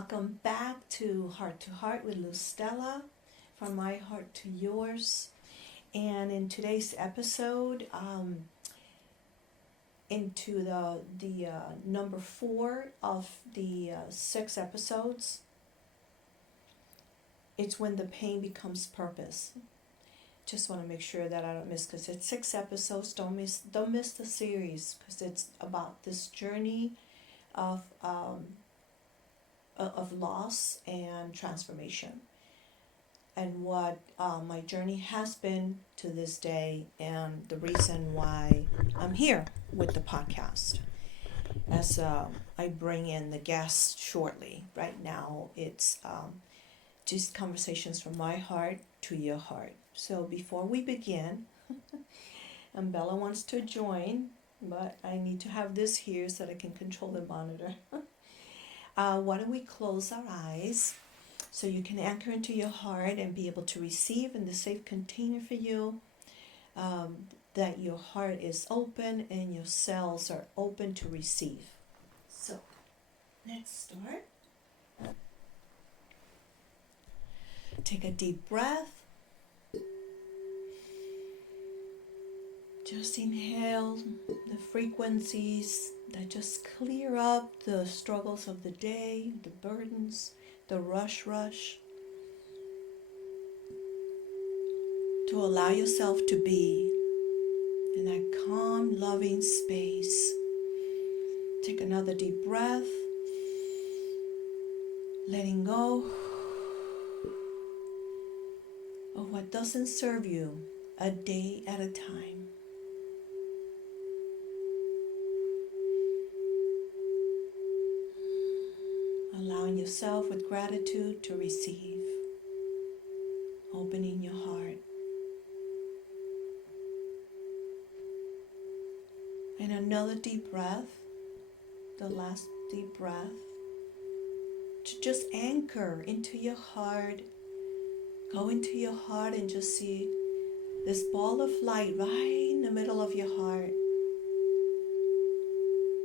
Welcome back to Heart with LUZ STELLA, from my heart to yours. And in today's episode, into the number 4 of the 6 episodes, it's when the pain becomes purpose. Just want to make sure that I don't miss, because it's 6 episodes. Don't miss the series, because it's about this journey of loss and transformation, and what my journey has been to this day, and the reason why I'm here with the podcast. As I bring in the guests shortly. Right now, it's just conversations from my heart to your heart. So before we begin, and Bella wants to join, but I need to have this here so that I can control the monitor. Why don't we close our eyes so you can anchor into your heart and be able to receive in the safe container for you, that your heart is open and your cells are open to receive. So let's start. Take a deep breath. Just inhale the frequencies that just clear up the struggles of the day, the burdens, the rush. To allow yourself to be in that calm, loving space. Take another deep breath, letting go of what doesn't serve you, a day at a time. Allowing yourself with gratitude to receive, opening your heart. And another deep breath, the last deep breath, to just anchor into your heart. Go into your heart and just see this ball of light right in the middle of your heart.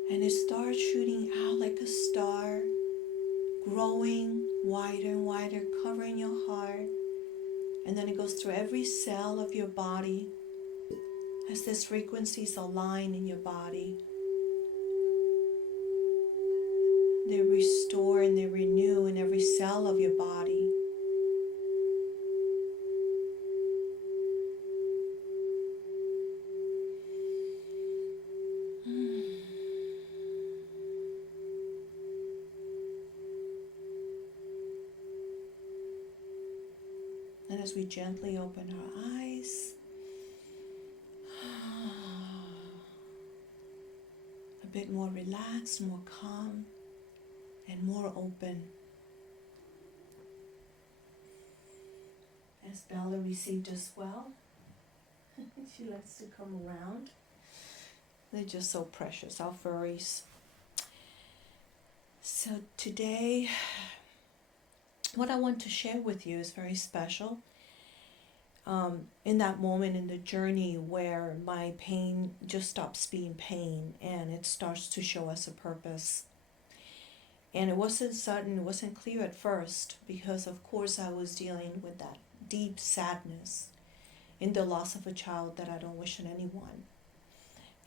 And it starts shooting out like a star, growing wider and wider, covering your heart. And then it goes through every cell of your body as these frequencies align in your body. They restore and they renew in every cell of your body. And as we gently open our eyes, a bit more relaxed, more calm, and more open. As Bella received as well. She likes to come around. They're just so precious, our furries. So today, what I want to share with you is very special. In that moment in the journey where my pain just stops being pain and it starts to show us a purpose. And it wasn't sudden, it wasn't clear at first, because of course I was dealing with that deep sadness in the loss of a child that I don't wish on anyone.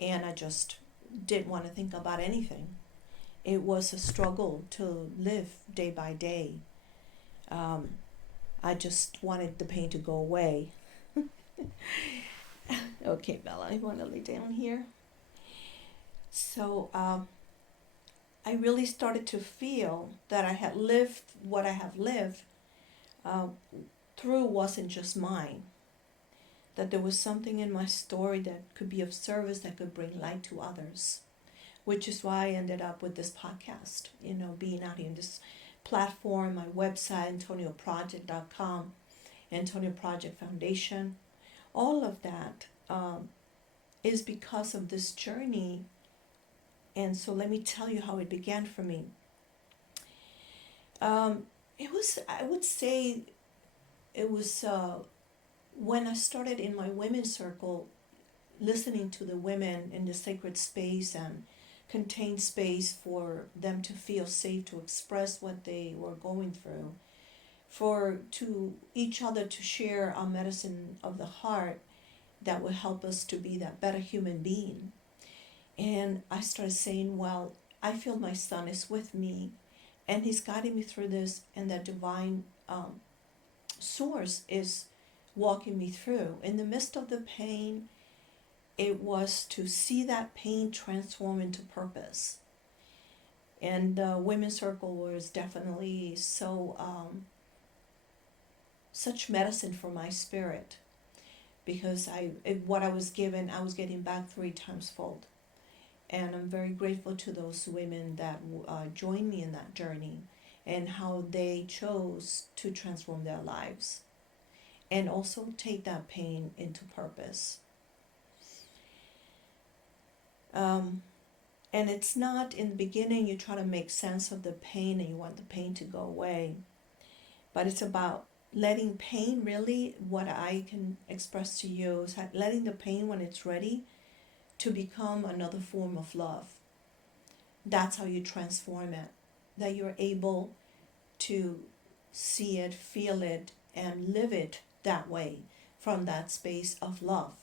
And I just didn't want to think about anything. It was a struggle to live day by day. I just wanted the pain to go away. Okay, Bella, you want to lay down here? So I really started to feel that I had lived what I have lived through wasn't just mine. That there was something in my story that could be of service, that could bring light to others. Which is why I ended up with this podcast, being out here in this platform, my website, AntonioProject.com, Antonio Project Foundation. All of that is because of this journey. And so let me tell you how it began for me. It was, I would say, it was when I started in my women's circle, listening to the women in the sacred space and contained space for them to feel safe to express what they were going through, for to each other to share our medicine of the heart that will help us to be that better human being. And I started saying, well, I feel my son is with me and he's guiding me through this, and that divine source is walking me through. In the midst of the pain, it was to see that pain transform into purpose. And the women's circle was definitely such medicine for my spirit, because what I was given, I was getting back 3 times fold. And I'm very grateful to those women that joined me in that journey, and how they chose to transform their lives and also take that pain into purpose. And it's not in the beginning you try to make sense of the pain and you want the pain to go away, but it's about letting pain, really what I can express to you is letting the pain, when it's ready, to become another form of love. That's how you transform it, that you're able to see it, feel it, and live it that way, from that space of love.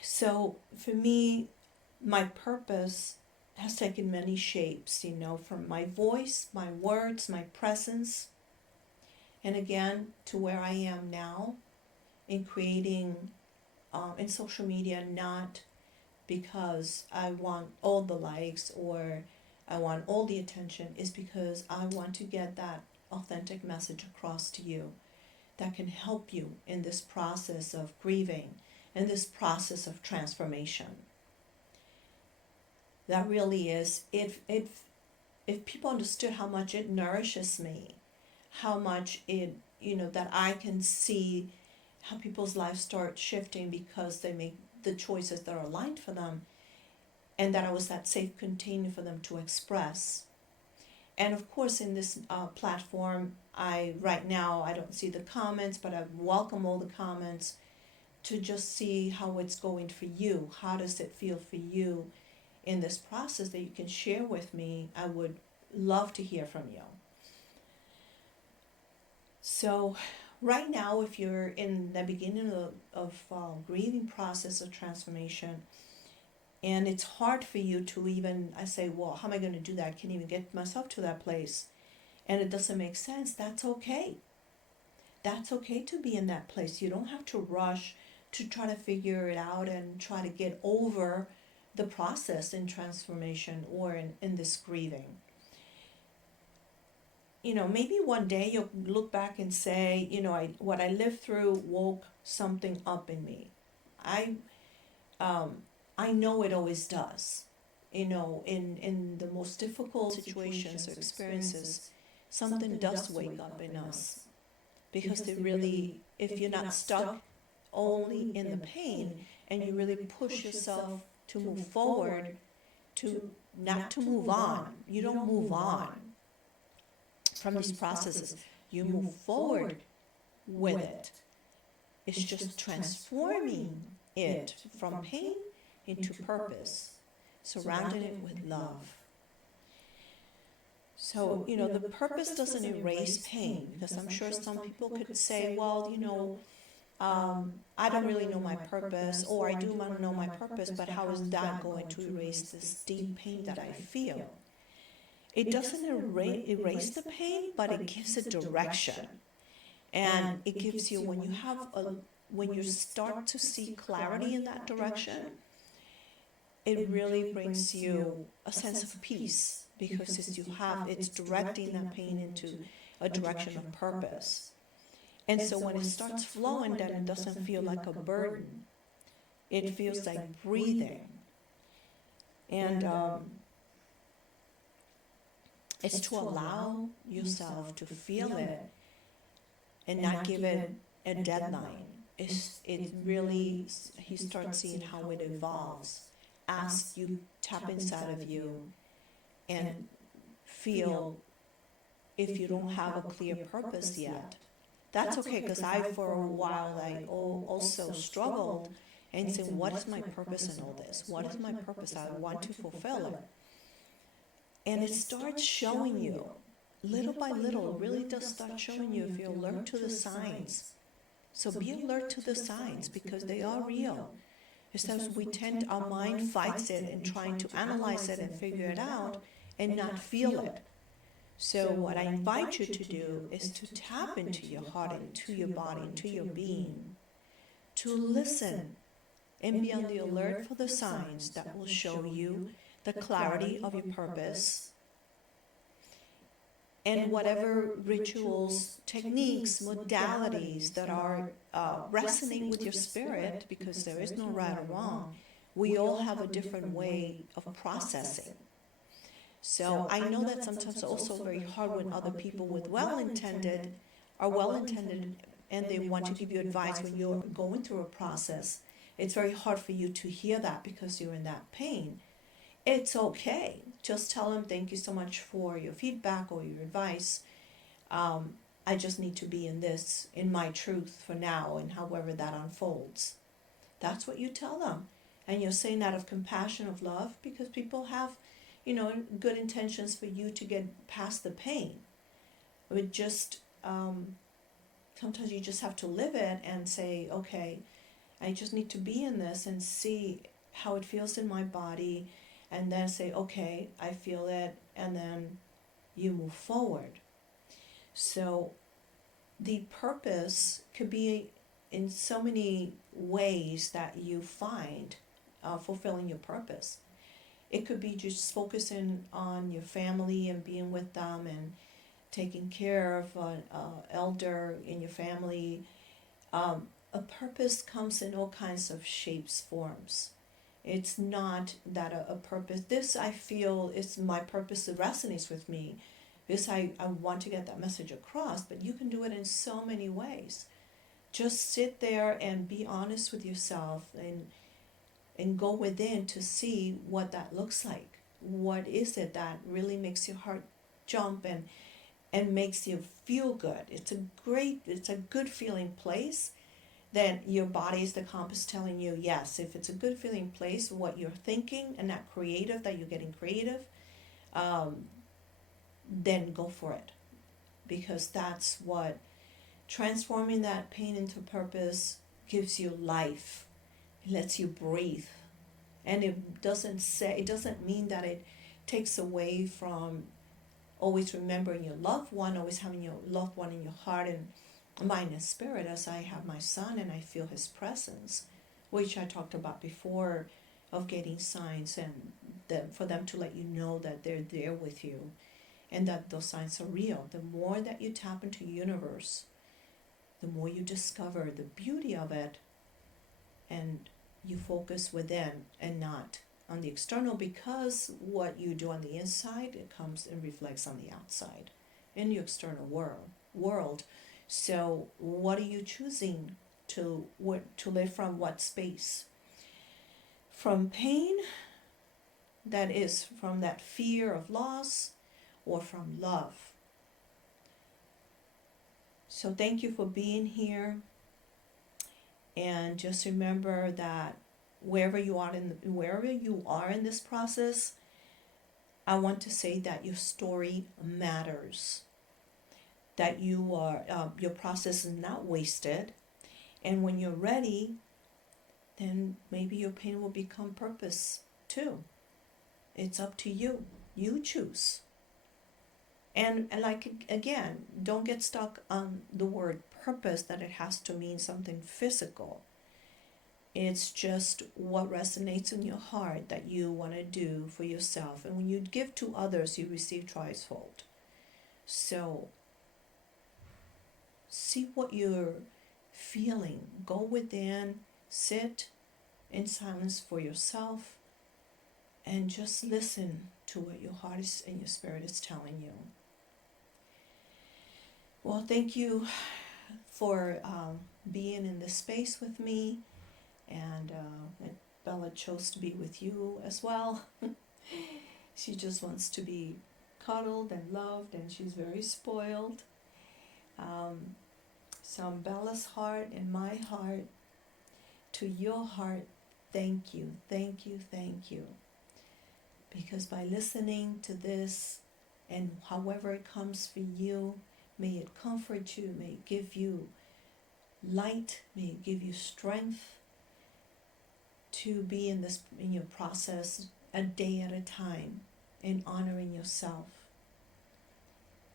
So for me, my purpose has taken many shapes, from my voice, my words, my presence, and again, to where I am now in creating in social media, not because I want all the likes or I want all the attention, is because I want to get that authentic message across to you that can help you in this process of grieving, in this process of transformation. That really is, if people understood how much it nourishes me, how much it, that I can see how people's lives start shifting because they make the choices that are aligned for them, and that I was that safe container for them to express. And of course, in this platform, right now I don't see the comments, but I welcome all the comments to just see how it's going for you. How does it feel for you in this process that you can share with me? I would love to hear from you. So right now, if you're in the beginning of grieving process of transformation, and it's hard for you to even, I say, well, how am I going to do that? I can't even get myself to that place. And it doesn't make sense. That's okay. That's okay to be in that place. You don't have to rush to try to figure it out and try to get over the process in transformation or in this grieving. Maybe one day you'll look back and say, what I lived through woke something up in me. I know it always does. In the most difficult situations or experiences, something does wake up in us. Because they really, if you're not stuck only in the pain, and you really push yourself to move forward, to not to move on. You don't move on from these processes. You move forward with it. It's just transforming it from pain into purpose, surrounding it with love. So, the purpose doesn't erase pain, because I'm sure some people could say, well, I don't really know my purpose, or I do want to know my purpose, but how is that going to erase this deep pain that I feel? It doesn't erase the pain, but it gives it direction. And it gives you, when you start to see clarity in that direction, it really brings you a sense of peace, because it's directing that pain into a direction of purpose. And so when it starts flowing, then it doesn't feel like a burden. It feels like breathing. And it's to allow yourself to feel it and not give it a deadline. It really, you start seeing how it evolves as you tap inside of you and feel if you don't have a clear purpose yet. That's okay, because for a while, I also struggled and say, what is my purpose in all this? What is my purpose? I want to fulfill it. And it starts showing you, little by little, it really does start showing you if you're alert to the signs. So be alert to the signs because they are real. It's as our mind fights it and trying to analyze it and figure it out and not feel it. So what I invite you to do is to tap into your heart, into your body, into your being, to listen and be on the alert for the signs that will show you the clarity of your purpose. And whatever rituals, techniques, modalities that are resonating with your spirit, because there is no right or wrong, we all have a different way of processing. So I know that sometimes it's also very hard when other people with well-intended and they want to give you advice when you're going through a process. It's very hard for you to hear that because you're in that pain. It's okay. Just tell them, thank you so much for your feedback or your advice. I just need to be in my truth for now, and however that unfolds. That's what you tell them. And you're saying that of compassion, of love, because people have, good intentions for you to get past the pain. It just, sometimes you just have to live it and say, okay, I just need to be in this and see how it feels in my body, and then say, okay, I feel it, and then you move forward. So the purpose could be in so many ways that you find fulfilling your purpose. It could be just focusing on your family and being with them and taking care of an elder in your family. A purpose comes in all kinds of shapes, forms. It's not that a purpose, this I feel is my purpose that resonates with me. This I want to get that message across, but you can do it in so many ways. Just sit there and be honest with yourself and go within to see what that looks like. What is it that really makes your heart jump and makes you feel good? It's a good feeling place. Then your body is the compass telling you, yes, if it's a good feeling place, what you're thinking and that you're getting creative, then go for it. Because that's what transforming that pain into purpose gives you life. It lets you breathe. And it doesn't mean that it takes away from always remembering your loved one, always having your loved one in your heart and mind and spirit, as I have my son and I feel his presence, which I talked about before, of getting signs and for them to let you know that they're there with you and that those signs are real. The more that you tap into the universe, the more you discover the beauty of it, and you focus within and not on the external, because what you do on the inside, it comes and reflects on the outside in your external world. So what are you choosing to live from? What space? From pain, that is from that fear of loss, or from love? So thank you for being here, and just remember that wherever you are in this process, I want to say that your story matters. That your process is not wasted, and when you're ready, then maybe your pain will become purpose too. It's up to you. You choose. And like, again, don't get stuck on the word purpose, that it has to mean something physical. It's just what resonates in your heart that you want to do for yourself. And when you give to others, you receive twicefold. So see what you're feeling. Go within, sit in silence for yourself, and just listen to what your heart is and your spirit is telling you. Well, thank you for being in this space with me, and Bella chose to be with you as well. She just wants to be cuddled and loved, and she's very spoiled. So I'm Bella's heart and my heart, to your heart, thank you, thank you, thank you. Because by listening to this, and however it comes for you, may it comfort you, may it give you light, may it give you strength to be in your process a day at a time, in honoring yourself.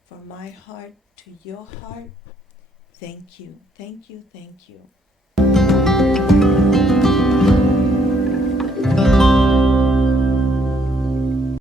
From my heart to your heart, thank you, thank you, thank you.